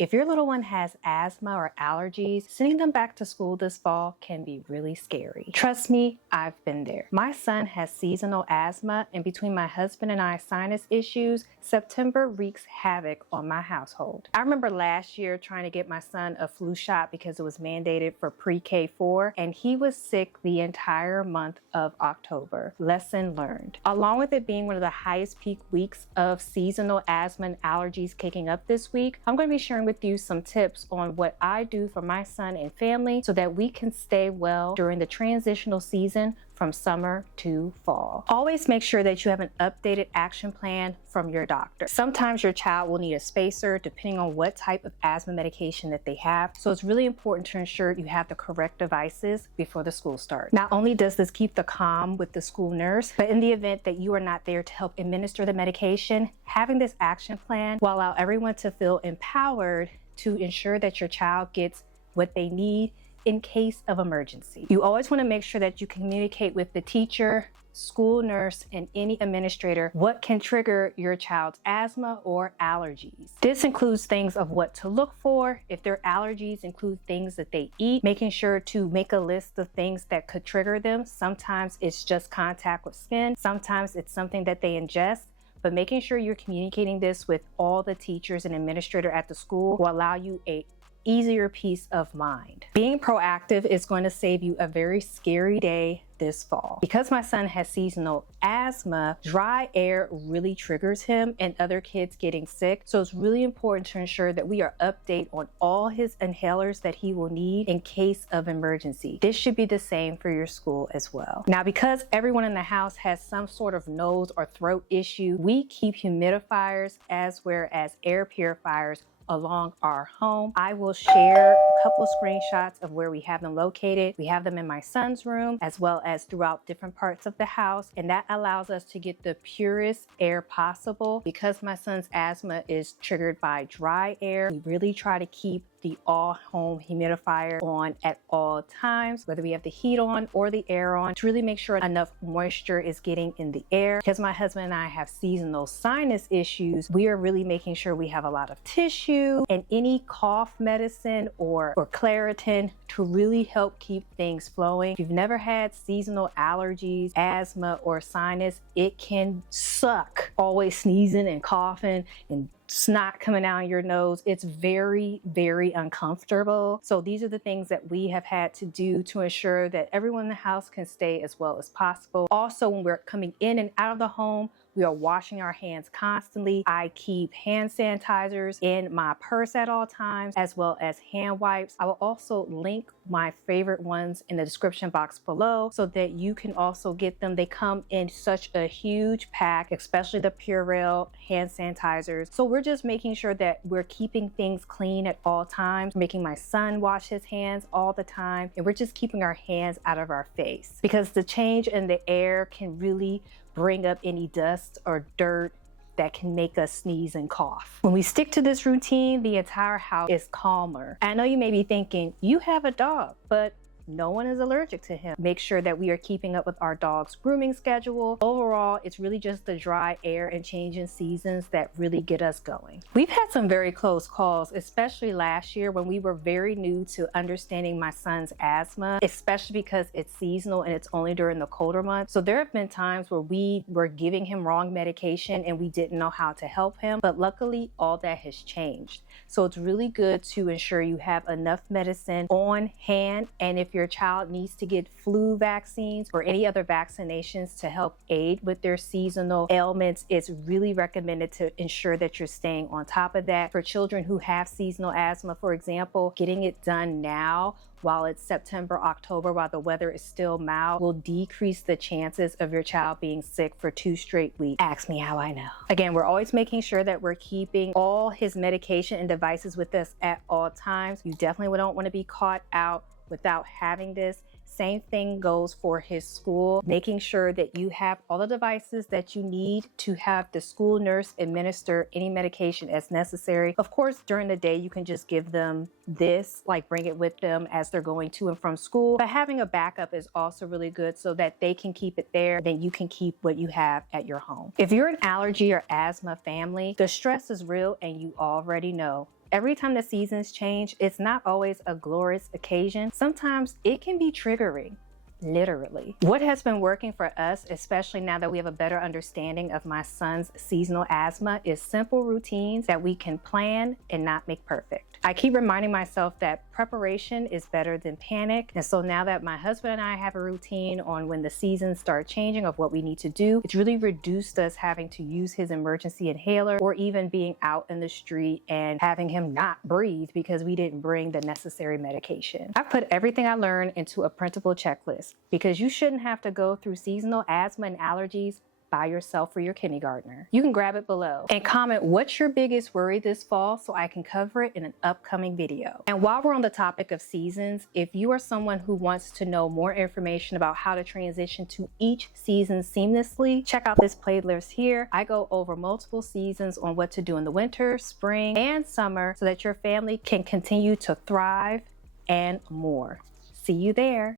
If your little one has asthma or allergies, sending them back to school this fall can be really scary. Trust me, I've been there. My son has seasonal asthma, and between my husband and I's sinus issues, September wreaks havoc on my household. I remember last year trying to get my son a flu shot because it was mandated for pre-K4, and he was sick the entire month of October. Lesson learned. Along with it being one of the highest peak weeks of seasonal asthma and allergies kicking up this week, I'm going to be sharing with you some tips on what I do for my son and family so that we can stay well during the transitional season from summer to fall. Always make sure that you have an updated action plan from your doctor. Sometimes your child will need a spacer depending on what type of asthma medication that they have. So it's really important to ensure you have the correct devices before the school starts. Not only does this keep the calm with the school nurse, but in the event that you are not there to help administer the medication, having this action plan will allow everyone to feel empowered to ensure that your child gets what they need in case of emergency. You always want to make sure that you communicate with the teacher, school nurse, and any administrator what can trigger your child's asthma or allergies. This includes things of what to look for. If their allergies include things that they eat, making sure to make a list of things that could trigger them. Sometimes it's just contact with skin. Sometimes it's something that they ingest. But making sure you're communicating this with all the teachers and administrator at the school will allow you a easier peace of mind. Being proactive is going to save you a very scary day this fall. Because my son has seasonal asthma, dry air really triggers him and other kids getting sick. So it's really important to ensure that we are update on all his inhalers that he will need in case of emergency. This should be the same for your school as well. Now, because everyone in the house has some sort of nose or throat issue, we keep humidifiers as well as air purifiers along our home. I will share a couple of screenshots of where we have them located. We have them in my son's room as well as throughout different parts of the house, and that allows us to get the purest air possible. Because my son's asthma is triggered by dry air, we really try to keep the all-home humidifier on at all times, whether we have the heat on or the air on, to really make sure enough moisture is getting in the air. Because my husband and I have seasonal sinus issues, we are really making sure we have a lot of tissue and any cough medicine or Claritin to really help keep things flowing. If you've never had seasonal allergies, asthma, or sinus, it can suck. Always sneezing and coughing and snot coming out your nose. It's very, very uncomfortable. So these are the things that we have had to do to ensure that everyone in the house can stay as well as possible. Also, when we're coming in and out of the home, we are washing our hands constantly. I keep hand sanitizers in my purse at all times, as well as hand wipes. I will also link my favorite ones in the description box below so that you can also get them. They come in such a huge pack, especially the Purell hand sanitizers. So we're just making sure that we're keeping things clean at all times, making my son wash his hands all the time, and we're just keeping our hands out of our face because the change in the air can really bring up any dust or dirt that can make us sneeze and cough. When we stick to this routine, the entire house is calmer. I know you may be thinking, you have a dog, but no one is allergic to him. Make sure that we are keeping up with our dog's grooming schedule. Overall, it's really just the dry air and changing seasons that really get us going. We've had some very close calls, especially last year when we were very new to understanding my son's asthma, especially because it's seasonal and it's only during the colder months. So there have been times where we were giving him wrong medication and we didn't know how to help him, but luckily all that has changed. So it's really good to ensure you have enough medicine on hand, and if your child needs to get flu vaccines or any other vaccinations to help aid with their seasonal ailments, it's really recommended to ensure that you're staying on top of that. For children who have seasonal asthma, for example, getting it done now while it's September, October, while the weather is still mild, will decrease the chances of your child being sick for 2 straight weeks. Ask me how I know. Again, we're always making sure that we're keeping all his medication and devices with us at all times. You definitely don't want to be caught out without having this. Same thing goes for his school, making sure that you have all the devices that you need to have the school nurse administer any medication as necessary. Of course, during the day, you can just give them this, like bring it with them as they're going to and from school. But having a backup is also really good so that they can keep it there, then you can keep what you have at your home. If you're an allergy or asthma family, the stress is real and you already know. Every time the seasons change, it's not always a glorious occasion. Sometimes it can be triggering. Literally. What has been working for us, especially now that we have a better understanding of my son's seasonal asthma, is simple routines that we can plan and not make perfect. I keep reminding myself that preparation is better than panic. And so now that my husband and I have a routine on when the seasons start changing of what we need to do, it's really reduced us having to use his emergency inhaler or even being out in the street and having him not breathe because we didn't bring the necessary medication. I've put everything I learned into a printable checklist because you shouldn't have to go through seasonal asthma and allergies by yourself for your kindergartner. You can grab it below and comment what's your biggest worry this fall so I can cover it in an upcoming video. And while we're on the topic of seasons, if you are someone who wants to know more information about how to transition to each season seamlessly, check out this playlist here. I go over multiple seasons on what to do in the winter, spring, and summer so that your family can continue to thrive and more. See you there.